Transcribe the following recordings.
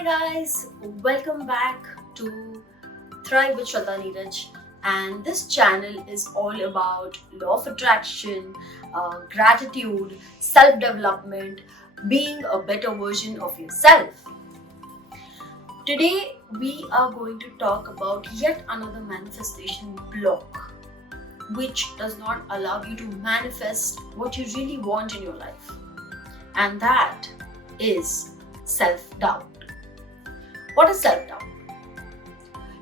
Hi guys, welcome back to Thrive with Shraddha Neeraj, and this channel is all about law of attraction, gratitude, self-development, being a better version of yourself. Today we are going to talk about yet another manifestation block which does not allow you to manifest what you really want in your life, and that is self-doubt. What is self-doubt?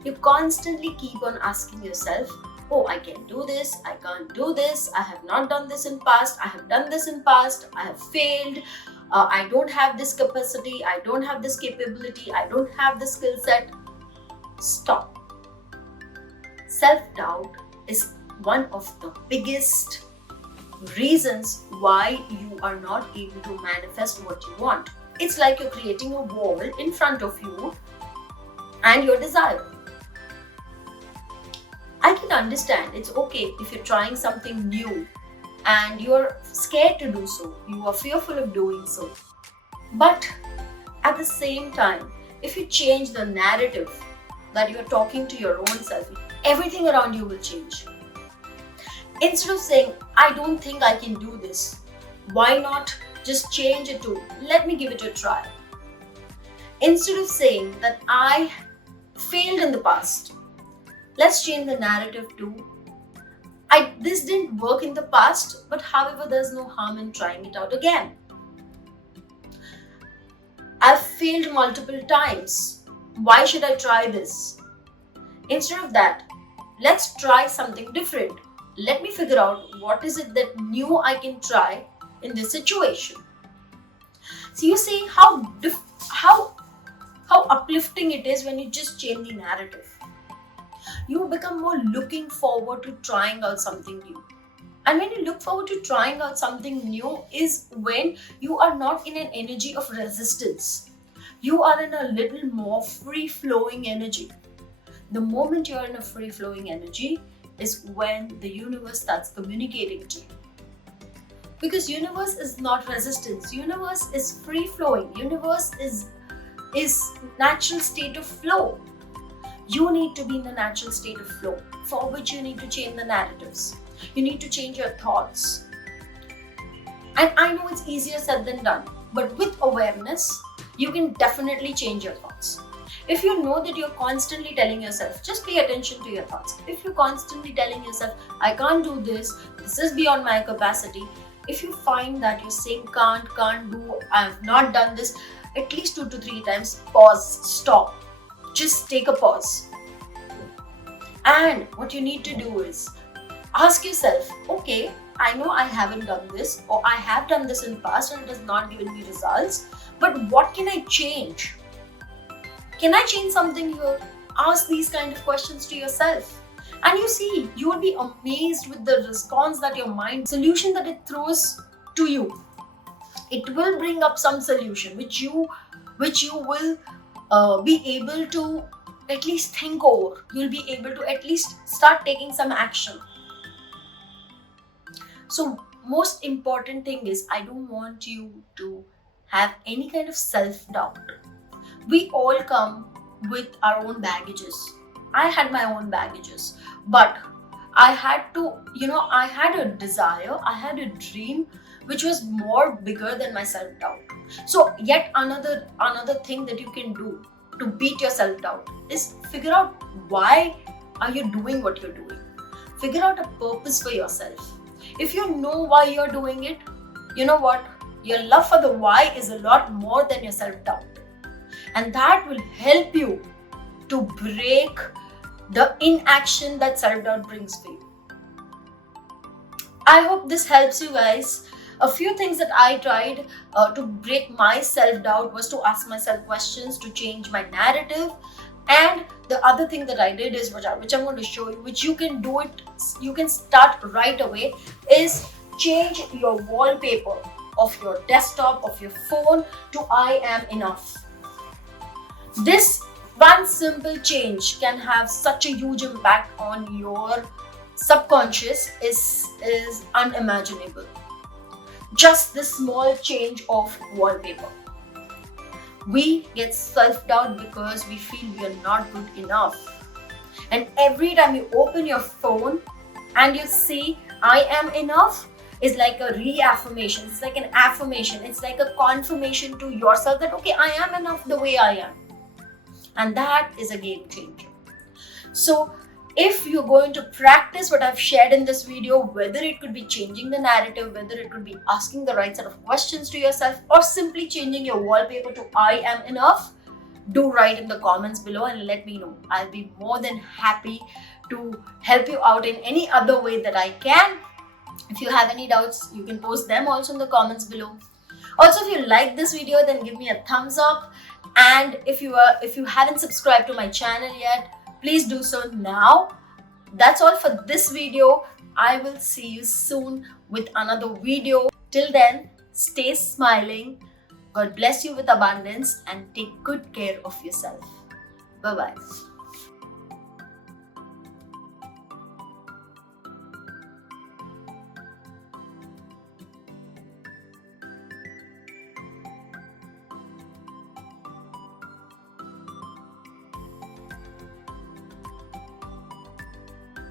You constantly keep on asking yourself, oh, I can do this, I can't do this, I have not done this in past, I have done this in past, I have failed, I don't have this capacity, I don't have this capability, I don't have this skill set. Stop. Self-doubt is one of the biggest reasons why you are not able to manifest what you want. It's like you're creating a wall in front of you and your desire. I can understand it's okay if you're trying something new and you're scared to do so, you are fearful of doing so. But at the same time, if you change the narrative that you're talking to your own self, everything around you will change. Instead of saying, I don't think I can do this, why not just change it to, let me give it a try. Instead of saying that I failed in the past, let's change the narrative to, this didn't work in the past, but however, there's no harm in trying it out again. I've failed multiple times. Why should I try this? Instead of that, let's try something different. Let me figure out what is it that new I can try in this situation. So you see how uplifting it is when you just change the narrative. You become more looking forward to trying out something new. And when you look forward to trying out something new is when you are not in an energy of resistance. You are in a little more free-flowing energy. The moment you are in a free-flowing energy is when the universe starts communicating to you. Because universe is not resistance. Universe is free-flowing. Universe is natural state of flow. You need to be in the natural state of flow, for which you need to change the narratives. You need to change your thoughts. And I know it's easier said than done, but with awareness, you can definitely change your thoughts. If you know that you're constantly telling yourself, just pay attention to your thoughts. If you're constantly telling yourself, I can't do this is beyond my capacity. If you find that you're saying can't do, I have not done this, at least 2 to 3 times, pause, stop. Just take a pause. And what you need to do is ask yourself, okay, I know I haven't done this, or I have done this in the past and it has not given me results, but what can I change? Can I change something here? Ask these kind of questions to yourself. And you see, you will be amazed with the response that your mind, solution that it throws to you. It will bring up some solution which you will be able to at least think over. You'll be able to at least start taking some action. So most important thing is, I don't want you to have any kind of self-doubt. We all come with our own baggages. I had my own baggages, but I had to, I had a desire, I had a dream which was more bigger than my self-doubt. So yet another thing that you can do to beat your self-doubt is figure out why are you doing what you're doing. Figure out a purpose for yourself. If you know why you're doing it, you know what? Your love for the why is a lot more than your self-doubt. And that will help you to break the inaction that self-doubt brings for you. I hope this helps you guys. A few things that I tried to break my self-doubt was to ask myself questions, to change my narrative. And the other thing that I did is, which I'm going to show you, which you can do it, you can start right away, is change your wallpaper of your desktop, of your phone to I am enough. This one simple change can have such a huge impact on your subconscious is unimaginable. Just this small change of wallpaper. We get self-doubt because we feel we are not good enough. And every time you open your phone and you see I am enough, is like a reaffirmation. It's like an affirmation. It's like a confirmation to yourself that okay, I am enough the way I am. And that is a game changer. So if you're going to practice what I've shared in this video, whether it could be changing the narrative, whether it could be asking the right set of questions to yourself, or simply changing your wallpaper to I am enough, do write in the comments below and let me know. I'll be more than happy to help you out in any other way that I can. If you have any doubts, you can post them also in the comments below. Also, if you like this video, then give me a thumbs up. And if you haven't subscribed to my channel yet, please do so now. That's all for this video. I will see you soon with another video. Till then, stay smiling. God bless you with abundance and take good care of yourself. Bye-bye.